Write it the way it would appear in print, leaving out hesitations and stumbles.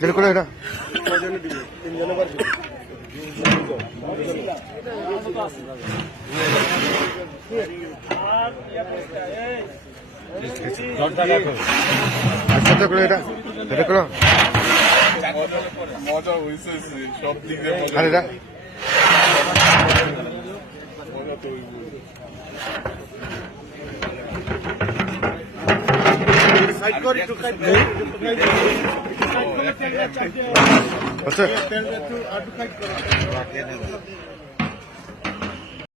बिल्कुल এটা আচ্ছা করে এটা এটা করো মজা হইছে সব দিক দিয়ে মজা আরে এটা মজা তো সাইড করে একটু সাইড করে আচ্ছা